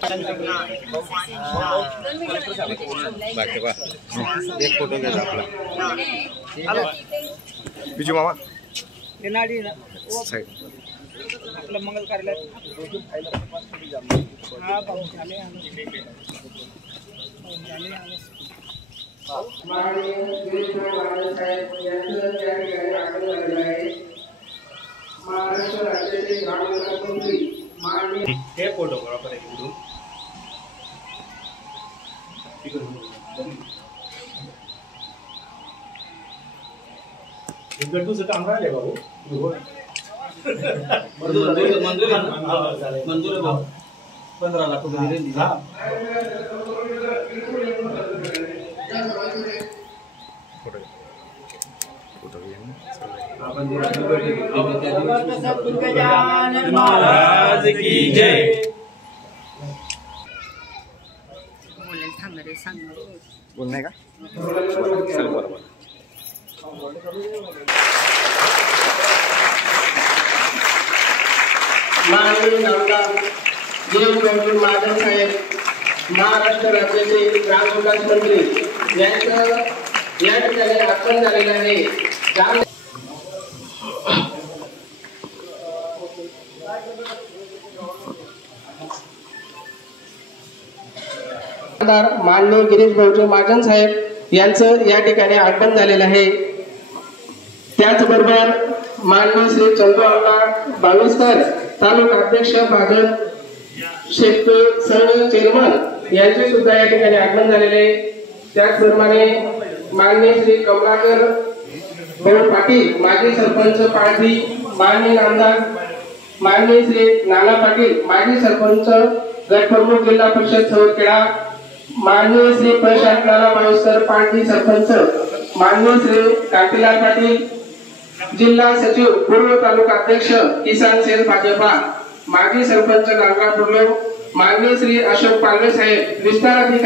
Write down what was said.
एक फोटो घ्यायचा आपला बिजू मामा आपलं मंगल कार्यालय महाराष्ट्र राज्याचे ग्रामविकास मंत्री हे फोटोग्राफर आहे गट्टूचं काम राहिले बाबू मंजूर 15 लाख रुपये दिले महाराज की जय। बोलणे का चल बरोबर माननीय आमदार गिरीश महाजन साहेब महाराष्ट्र राज्याचे ग्रामविकास मंत्री यांचं या ठिकाणी आगमन झालेलं आहे। माननीय गिरीश महाजन साहेब यांचं या ठिकाणी आगमन झालेलं आहे। त्याचबरोबर माननीय श्री चंदू अण्णा बाविस्कर तालुका अध्यक्ष बागल शेतकरी संघ चेअरमन यांचे सुद्धा या ठिकाणी आगमन झालेले आहे। त्याचप्रमाणे माननीय श्री कमलाकर भाऊ पाटील माजी सरपंच पाळधी, माननीय आमदार माननीय श्री नाना पाटील माजी सरपंच गटप्रमुख जिल्हा परिषद सवरखेडा, माननीय श्री प्रशांत नाना बाविस्कर पाळधी सरपंच, माननीय श्री कांतीलाल पाटील जिल्हा सचिव पूर्व तालुका अध्यक्ष किसान सेल भाजपा, माजी सरपंच नागरापूर, माननीय श्री अशोक पालवे साहेब विस्तार अधिकारी।